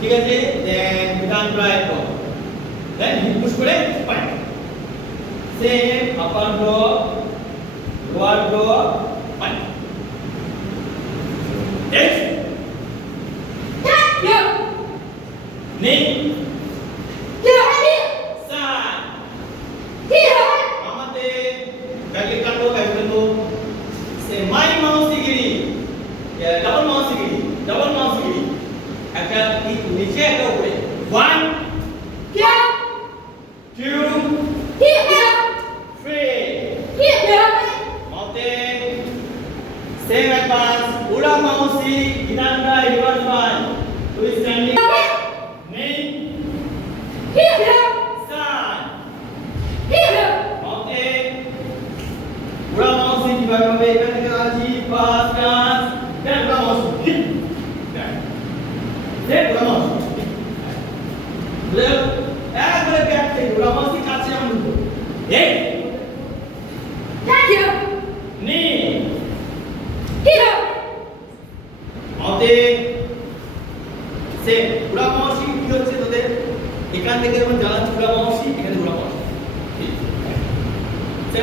ঠিক আছে, then down right draw, then hip push করে point, same upper draw, lower draw, point, next knee, side, আমাদের ব্যাকে কাটো same my mouse degree, double mouse degree, একটা নিচে একটা উপরে 1 2 3 মতে সেম অ্যাডভান্স উড়া মাউসি ইদানরা রিভার্স ওয়ান টু স্ট্যান্ডিং নেই সান মতে উড়া মাউসি কিভাবে হবে এখান থেকে আসি পাঁচ কাজ দেন উড়া মাউসি দেন উড়া মাউসি লেফট একবারে ব্যাক থেকে উড়া মাউসি কাছে আমরা ঢুকবো এই নি মতে সে উড়া মাউসি কি হচ্ছে তোদের এখান থেকে যখন জানা উড়া মাউসি এখানে উড়া মাউসি ঠিক সে